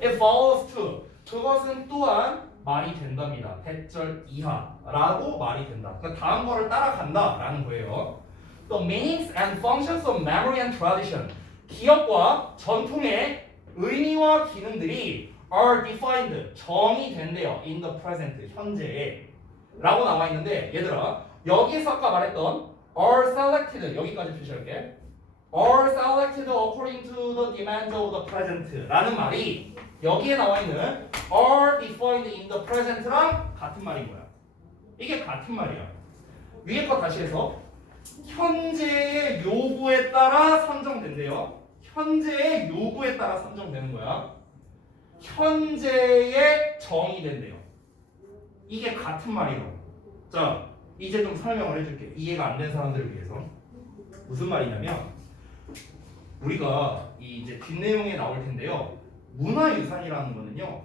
It follows to 그것은 또한 말이 된답니다. 대절 이하라고 말이 된다. 그러니까 다음 거를 따라간다라는 거예요. The meanings and functions of memory and tradition. 기억과 전통의 의미와 기능들이 are defined. 정의된대요. In the present. 현재에. 라고 나와 있는데 얘들아 여기서 아까 말했던 are selected. 여기까지 표시할게. are selected according to the demands of the present. 라는 말이 여기에 나와 있는 are defined in the present랑 같은 말인 거야. 이게 같은 말이야. 위에 거 다시 해서 현재의 요구에 따라 선정된대요. 현재의 요구에 따라 선정되는 거야. 현재에 정의된대요. 이게 같은 말이라고. 자, 이제 좀 설명을 해줄게. 이해가 안 된 사람들을 위해서. 무슨 말이냐면 우리가 이제 뒷내용에 나올 텐데요. 문화유산이라는 거는요.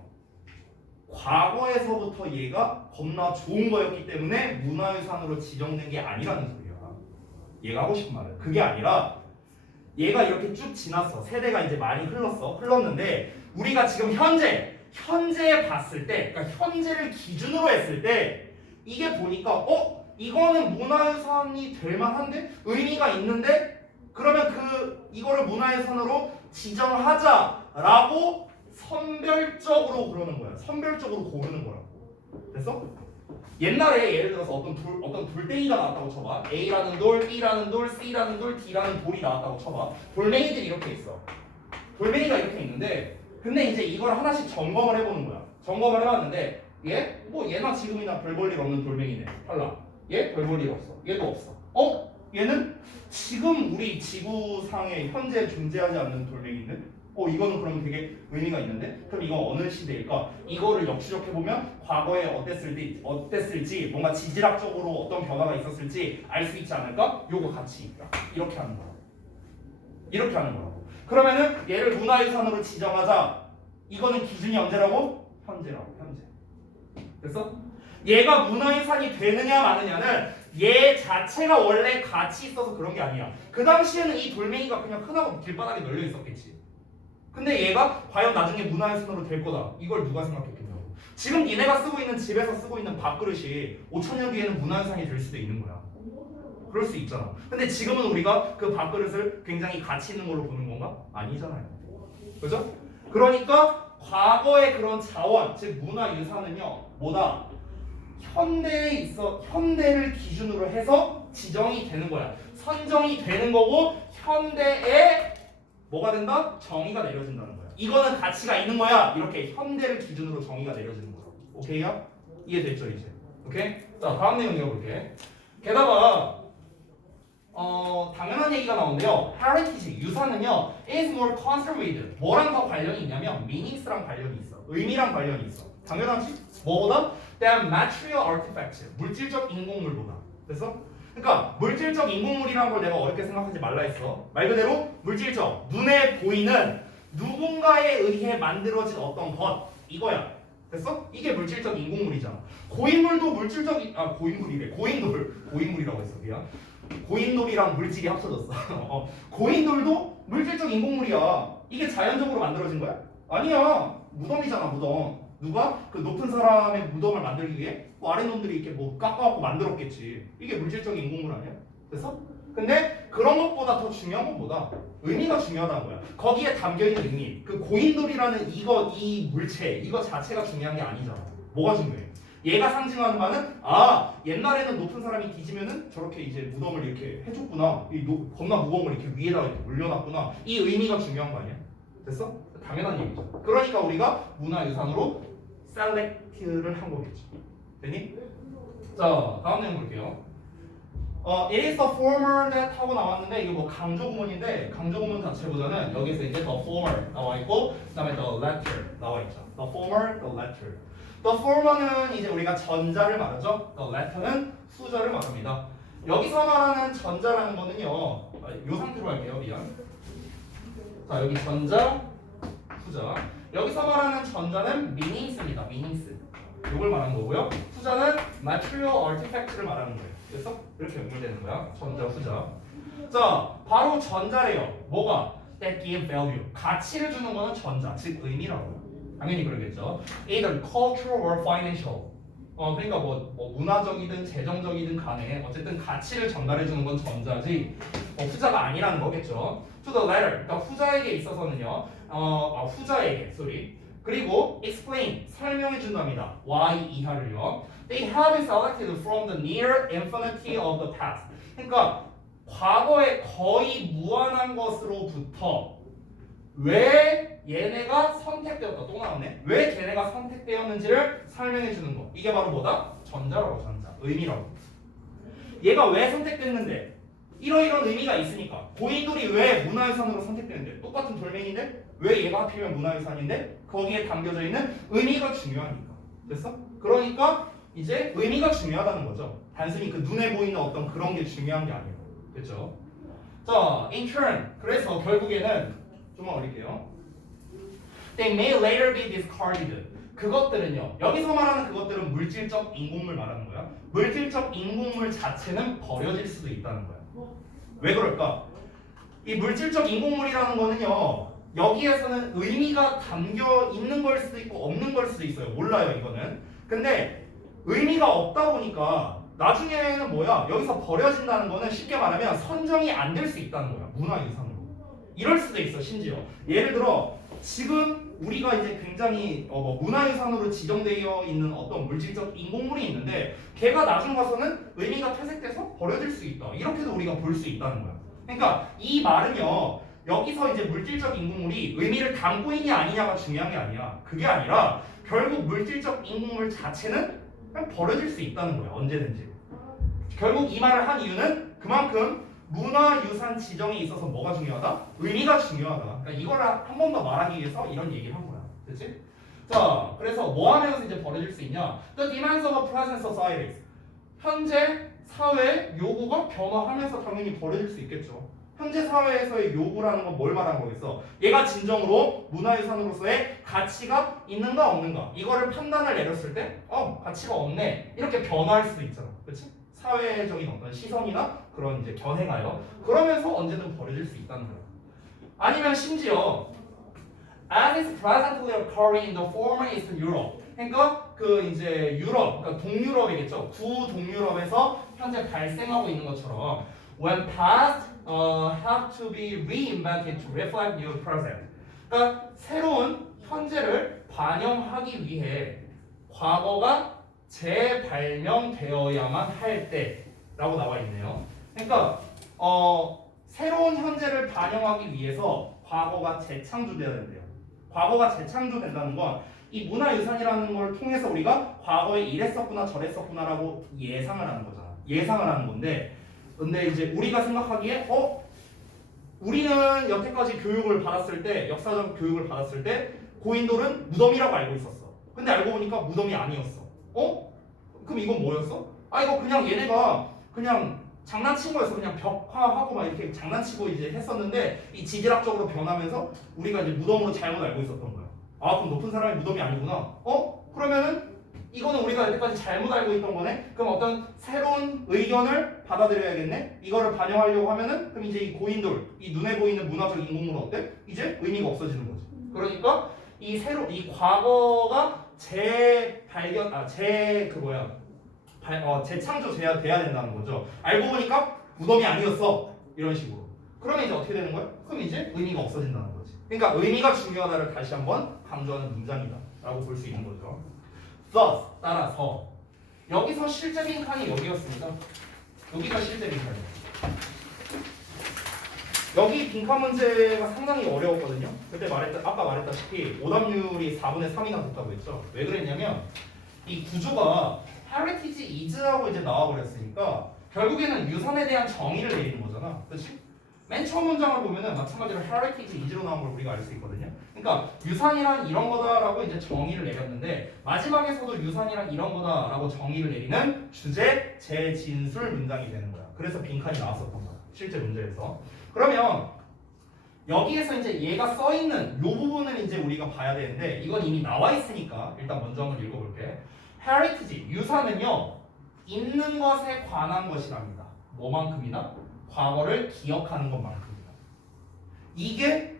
과거에서부터 얘가 겁나 좋은 거였기 때문에 문화유산으로 지정된 게 아니라는 소리야. 얘가 하고 싶은 말은 그게 아니라 얘가 이렇게 쭉 지났어. 세대가 이제 많이 흘렀는데 우리가 지금 현재에 봤을 때, 그러니까 현재를 기준으로 했을 때 이게 보니까 이거는 문화유산이 될 만한데 의미가 있는데 그러면 이거를 문화유산으로 지정하자라고 선별적으로 그러는 거야. 선별적으로 고르는 거라고. 됐어? 옛날에 예를 들어서 어떤 돌덩이가 나왔다고 쳐봐. A라는 돌, B라는 돌, C라는 돌, D라는 돌이 나왔다고 쳐봐. 돌멩이들이 이렇게 있어. 돌멩이가 이렇게 있는데 근데 이제 이걸 하나씩 점검을 해보는 거야. 점검을 해봤는데 얘? 뭐 얘나 지금이나 별 볼 일 없는 돌멩이네. 달라. 얘 별 볼 일 없어. 얘도 없어. 얘는 지금 우리 지구상에 현재 존재하지 않는 돌멩이인데? 이거는 그럼 되게 의미가 있는데? 그럼 이건 어느 시대일까? 이거를 역추적해보면 과거에 어땠을지 뭔가 지질학적으로 어떤 변화가 있었을지 알 수 있지 않을까? 요거 같이 있다. 이렇게 하는 거야. 이렇게 하는 거라고. 그러면은 얘를 문화유산으로 지정하자. 이거는 기준이 언제라고? 현재라고. 현재. 됐어? 얘가 문화유산이 되느냐 마느냐는 얘 자체가 원래 가치 있어서 그런 게 아니야. 그 당시에는 이 돌멩이가 그냥 흔하고 길바닥에 널려 있었겠지. 근데 얘가 과연 나중에 문화유산으로 될 거다. 이걸 누가 생각했겠냐고. 지금 니네가 쓰고 있는 집에서 쓰고 있는 밥그릇이 5,000년 뒤에는 문화유산이 될 수도 있는 거야. 그럴 수 있잖아. 근데 지금은 우리가 그 밥그릇을 굉장히 가치 있는 걸로 보는 건가? 아니잖아요. 그죠? 그러니까 과거의 그런 자원, 즉 문화유산은요, 뭐다? 현대를 기준으로 해서 지정이 되는 거야. 선정이 되는 거고 현대에 뭐가 된다? 정의가 내려진다는 거야. 이거는 가치가 있는 거야. 이렇게 현대를 기준으로 정의가 내려지는 거야. 오케이요? 이해됐죠 이제? 오케이? 자, 다음 내용 읽어볼게. 게다가 당연한 얘기가 나오는데요. heritage, 유산은요, is more concerned with 뭐랑 더 관련이 있냐면 meanings랑 관련이 있어. 의미랑 관련이 있어. 당연하지? 뭐보다? than material artifacts, 물질적 인공물보다. 됐어? 그러니까 물질적 인공물이라는 걸 내가 어렵게 생각하지 말라 했어. 말 그대로 물질적, 눈에 보이는 누군가에 의해 만들어진 어떤 것, 이거야. 됐어? 이게 물질적 인공물이잖아. 고인물도 고인물이래. 고인물이라고 했어. 미안. 고인돌이랑 물질이 합쳐졌어. 고인돌도 물질적 인공물이야. 이게 자연적으로 만들어진 거야? 아니야. 무덤이잖아, 무덤. 누가? 그 높은 사람의 무덤을 만들기 위해 아랫놈들이 이렇게 뭐 깎아갖고 만들었겠지. 이게 물질적 인공물 아니야? 됐어? 근데 그런 것보다 더 중요한 건 뭐다? 의미가 중요하다는 거야. 거기에 담겨있는 의미. 그 고인돌이라는 이 물체, 이거 자체가 중요한 게 아니잖아. 뭐가 중요해? 얘가 상징하는 바는 옛날에는 높은 사람이 뒤지면은 저렇게 이제 무덤을 이렇게 해줬구나. 겁나 무거운 걸 이렇게 위에다가 이렇게 올려놨구나. 이 의미가 중요한 거 아니야? 됐어? 당연한 얘기죠. 그러니까 우리가 문화유산으로 셀렉트를 한 거겠지. 됐니? 자, 다음 내용 볼게요. It is the former that 하고 나왔는데 이거 뭐 강조 구문인데 강조 구문 자체보다는 여기서 이제 the former 나와 있고 그다음에 the latter 나와 있죠. The former, the latter. The former는 이제 우리가 전자를 말하죠. The latter는 후자를 말합니다. 여기서 말하는 전자라는 거는요. 이 상태로 할게요. 미안. 자, 여기 전자, 후자. 여기서 말하는 전자는 meanings입니다. meanings. 이걸 말하는 거고요. 후자는 material artifact를 말하는 거예요. 그래서 이렇게 연결되는 거야. 전자, 후자. 자, 바로 전자래요. 뭐가? That give value. 가치를 주는 거는 전자, 즉 의미라고요. 당연히 그러겠죠. Either cultural or financial. 그러니까 뭐 문화적이든 재정적이든 간에 어쨌든 가치를 전달해 주는 건 전자지 후자가 아니라는 거겠죠. To the latter. 그러니까 후자에게 있어서는요. 후자에게, 그리고 explain, 설명해 준답니다. why 이하를요. They have been selected from the near infinity of the past. 그러니까 과거의 거의 무한한 것으로부터 왜 얘네가 선택되었다. 또 나오네. 왜 걔네가 선택되었는지를 설명해 주는 거. 이게 바로 뭐다? 전자라고, 전자. 의미라고. 얘가 왜 선택됐는데? 이러이런 의미가 있으니까. 고인돌이 왜 문화유산으로 선택되는데? 똑같은 돌멩이인데 왜 얘가 하필이면 문화유산인데? 거기에 담겨져 있는 의미가 중요하니까. 됐어? 그러니까 이제 의미가 중요하다는 거죠. 단순히 그 눈에 보이는 어떤 그런 게 중요한 게 아니에요. 됐죠? 자, in turn. 그래서 결국에는 좀만 올릴게요. They may later be discarded. 그것들은요. 여기서 말하는 그것들은 물질적 인공물 말하는 거야. 물질적 인공물 자체는 버려질 수도 있다는 거야. 왜 그럴까? 이 물질적 인공물이라는 거는요. 여기에서는 의미가 담겨 있는 걸 수도 있고 없는 걸 수도 있어요. 몰라요, 이거는. 근데 의미가 없다 보니까 나중에는 뭐야? 여기서 버려진다는 거는 쉽게 말하면 선정이 안 될 수 있다는 거야. 문화유산으로. 이럴 수도 있어, 심지어. 예를 들어 지금 우리가 이제 굉장히 문화유산으로 지정되어 있는 어떤 물질적 인공물이 있는데 걔가 나중 가서는 의미가 퇴색돼서 버려질 수 있다. 이렇게도 우리가 볼 수 있다는 거야. 그러니까 이 말은요. 여기서 이제 물질적 인공물이 의미를 담고 있냐 아니냐가 중요한 게 아니야. 그게 아니라 결국 물질적 인공물 자체는 그냥 버려질 수 있다는 거야. 언제든지. 결국 이 말을 한 이유는 그만큼 문화유산 지정에 있어서 뭐가 중요하다? 의미가 중요하다. 그러니까 이걸 한 번 더 말하기 위해서 이런 얘기를 한 거야. 그렇지? 자, 그래서 뭐 하면서 이제 버려질 수 있냐? The demands of a present society. 현재 사회 요구가 변화하면서 당연히 버려질 수 있겠죠. 현재 사회에서의 요구라는 건 뭘 말하는 거겠어? 얘가 진정으로 문화유산으로서의 가치가 있는가 없는가 이거를 판단을 내렸을 때 가치가 없네 이렇게 변화할 수도 있잖아. 그렇지? 사회적인 어떤 시선이나 그런 이제 견해가요. 그러면서 언제든 버려질 수 있다는 거야. 아니면 심지어 as is presently occurring in the former Eastern Europe. 그러니까 그 이제 유럽, 그러니까 동유럽이겠죠. 구동유럽에서 현재 발생하고 있는 것처럼 when past have to be reinvented to reflect new present. 그러니까 새로운 현재를 반영하기 위해 과거가 재발명되어야만 할 때라고 나와 있네요. 그러니까 새로운 현재를 반영하기 위해서 과거가 재창조돼야 된대요. 과거가 재창조된다는 건 이 문화유산이라는 걸 통해서 우리가 과거에 이랬었구나 저랬었구나라고 예상을 하는 거잖아. 예상을 하는 건데 근데 이제 우리가 생각하기에 우리는 여태까지 교육을 받았을 때 역사적 교육을 받았을 때 고인돌은 무덤이라고 알고 있었어. 근데 알고 보니까 무덤이 아니었어. 그럼 이건 뭐였어? 이거 그냥 얘네가 그냥 장난친 거였어. 그냥 벽화하고 막 이렇게 장난치고 이제 했었는데 이 지질학적으로 변하면서 우리가 이제 무덤으로 잘못 알고 있었던 거야. 그럼 높은 사람이 무덤이 아니구나. 그러면은 이거는 우리가 여태까지 잘못 알고 있던 거네. 그럼 어떤 새로운 의견을 받아들여야겠네. 이거를 반영하려고 하면은 그럼 이제 이 고인돌, 이 눈에 보이는 문화적 인공물은 어때? 이제 의미가 없어지는 거지. 그러니까 이 과거가 재창조돼야 된다는 거죠. 알고 보니까 무덤이 아니었어. 이런 식으로. 그러면 이제 어떻게 되는 거야? 그럼 이제 의미가 없어진다는 거지. 그러니까 의미가 중요하다를 다시 한번 강조하는 문장이다라고 볼 수 있는 거죠. Thus, 따라서 여기서 실제 빈칸이 여기였습니다. 여기가 실제 빈칸이에요. 여기 빈칸 문제가 상당히 어려웠거든요. 그때 아까 말했다시피 오답률이 4분의 3이나 됐다고 했죠. 왜 그랬냐면 이 구조가 heritage is라고 이제 나와버렸으니까 결국에는 유산에 대한 정의를 내리는 거잖아. 그렇지? 맨 처음 문장을 보면은 마찬가지로 heritage is로 나온 걸 우리가 알 수 있거든요. 그러니까 유산이란 이런 거다라고 이제 정의를 내렸는데 마지막에서도 유산이란 이런 거다라고 정의를 내리는 주제 재진술 문장이 되는 거야. 그래서 빈칸이 나왔었던 거야. 실제 문제에서. 그러면 여기에서 이제 얘가 써 있는 요 부분을 이제 우리가 봐야 되는데 이건 이미 나와 있으니까 일단 먼저 한번 읽어볼게. heritage 유산은요 있는 것에 관한 것이랍니다. 뭐만큼이나? 과거를 기억하는 것만큼이다. 이게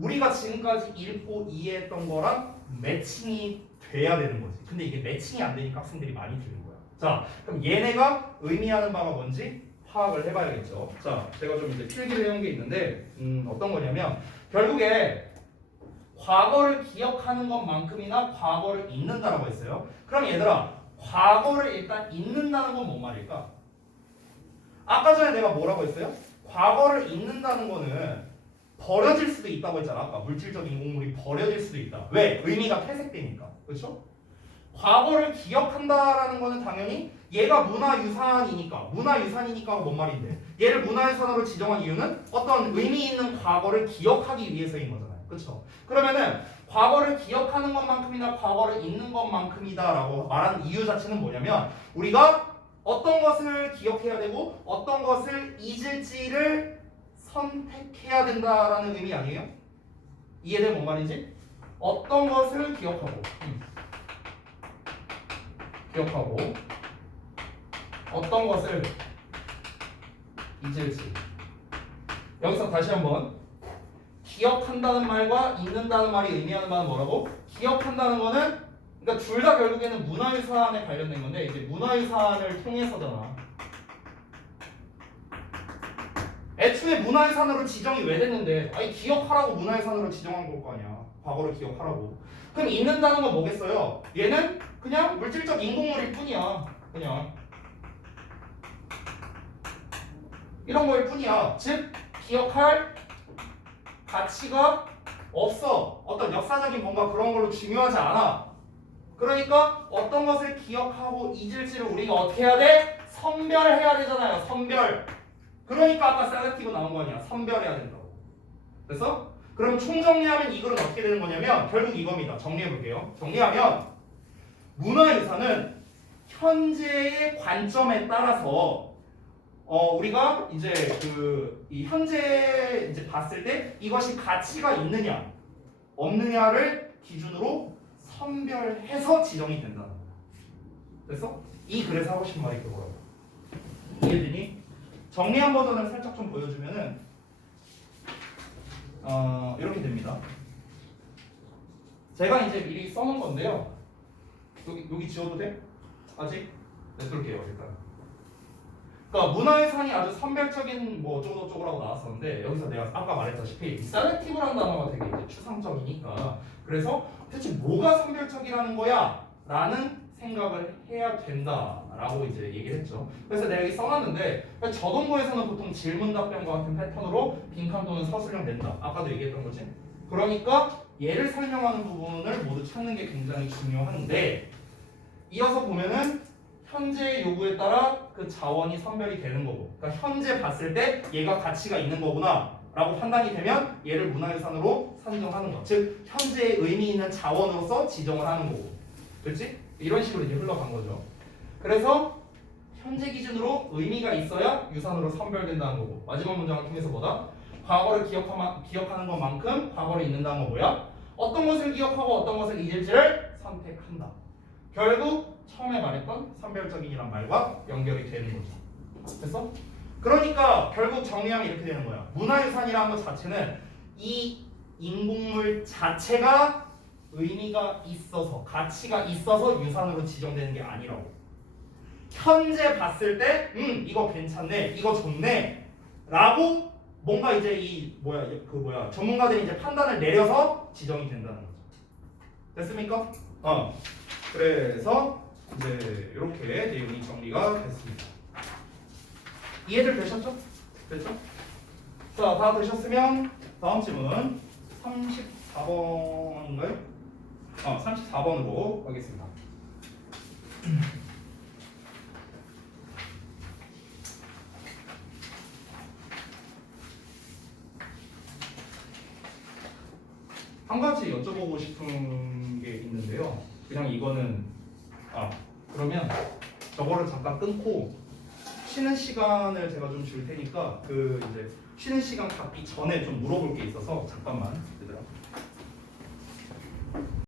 우리가 지금까지 읽고 이해했던 거랑 매칭이 돼야 되는 거지. 근데 이게 매칭이 안 되니까 학생들이 많이 틀린 거야. 자, 그럼 얘네가 의미하는 바가 뭔지 파악을 해봐야겠죠. 자, 제가 좀 이제 필기를 해온 게 있는데 어떤 거냐면 결국에 과거를 기억하는 것만큼이나 과거를 잊는다라고 했어요. 그럼 얘들아, 과거를 일단 잊는다는 건 뭔 말일까? 아까 전에 내가 뭐라고 했어요? 과거를 잊는다는 거는 버려질 수도 있다고 했잖아. 아까 물질적 인공물이 버려질 수도 있다. 왜? 의미가 퇴색되니까. 그렇죠? 과거를 기억한다라는 거는 당연히 얘가 문화유산이니까 뭔 말인데 얘를 문화유산으로 지정한 이유는 어떤 의미 있는 과거를 기억하기 위해서인 거잖아요. 그렇죠? 그러면은 과거를 기억하는 것만큼이나 과거를 잊는 것만큼이다라고 말한 이유 자체는 뭐냐면 우리가 어떤 것을 기억해야 되고 어떤 것을 잊을지를 선택해야 된다라는 의미 아니에요? 이해돼 뭔 말인지? 어떤 것을 기억하고 어떤 것을 잊을지. 여기서 다시 한번 기억한다는 말과 잊는다는 말이 의미하는 바는 뭐라고? 기억한다는 거는 그러니까 둘 다 결국에는 문화유산에 관련된 건데 이제 문화유산을 통해서잖아. 애초에 문화유산으로 지정이 왜 됐는데 기억하라고 문화유산으로 지정한 걸 거 아니야. 과거를 기억하라고. 그럼 잊는다는 건 뭐겠어요? 얘는 그냥 물질적 인공물일 뿐이야. 그냥 이런 거일 뿐이야. 즉 기억할 가치가 없어. 어떤 역사적인 뭔가 그런 걸로 중요하지 않아. 그러니까 어떤 것을 기억하고 잊을지를 우리가 어떻게 해야 돼? 선별해야 되잖아요. 선별. 그러니까 아까 셀렉티브 나온 거 아니야. 선별해야 된다고. 그래서 그럼 총정리하면 이 글은 어떻게 되는 거냐면 결국 이겁니다. 정리해 볼게요. 정리하면 문화유산은 현재의 관점에 따라서 우리가 이제 이 현재 이제 봤을 때 이것이 가치가 있느냐 없느냐를 기준으로 선별해서 지정이 된다는 거야. 그래서 이 글에서 하고 싶은 말이 그거라고. 이해되니? 정리한 버전을 살짝 좀 보여주면은 이렇게 됩니다. 제가 이제 미리 써놓은 건데요. 여기 지워도 돼? 아직? 냅둘게요 일단. 그러니까 문화유산이 아주 선별적인 뭐 어쩌고저쩌고라고 나왔었는데 여기서 내가 아까 말했다시피 셀렉티브라는 단어가 되게 이제 추상적이니까 그래서 대체 뭐가 선별적이라는 거야? 라는 생각을 해야 된다라고 이제 얘기를 했죠. 그래서 내가 여기 써놨는데 저동고에서는 보통 질문 답변과 같은 패턴으로 빈칸 또는 서술형 낸다. 아까도 얘기했던 거지. 그러니까 얘를 설명하는 부분을 모두 찾는 게 굉장히 중요한데 이어서 보면은 현재의 요구에 따라 그 자원이 선별이 되는 거고 그러니까 현재 봤을 때 얘가 가치가 있는 거구나 라고 판단이 되면 얘를 문화유산으로 산정하는 거. 즉 현재의 의미 있는 자원으로서 지정을 하는 거고 그렇지? 이런 식으로 이제 흘러간 거죠. 그래서 현재 기준으로 의미가 있어야 유산으로 선별된다는 거고 마지막 문장을 통해서 뭐다? 과거를 기억하는 것만큼 과거를 잊는다는 건 뭐야? 어떤 것을 기억하고 어떤 것을 잊을지를 선택한다. 결국 처음에 말했던 선별적인이란 말과 연결이 되는 거죠. 됐어? 그러니까 결국 정리하면 이렇게 되는 거야. 문화유산이라는 것 자체는 이 인공물 자체가 의미가 있어서 가치가 있어서 유산으로 지정되는 게 아니라고. 현재 봤을 때 이거 괜찮네 이거 좋네 라고 뭔가 이제 전문가들이 이제 판단을 내려서 지정이 된다는 거죠. 됐습니까? 그래서 이제 이렇게 내용이 정리가 됐습니다. 이해들 되셨죠? 됐죠? 자, 다 되셨으면 다음 질문 34번인가요? 34번으로 가겠습니다. 한 가지 여쭤보고 싶은 게 있는데요. 그냥 이거는 그러면 저거를 잠깐 끊고 쉬는 시간을 제가 좀 줄 테니까 이제 쉬는 시간 갖기 전에 좀 물어볼 게 있어서 잠깐만 얘들아.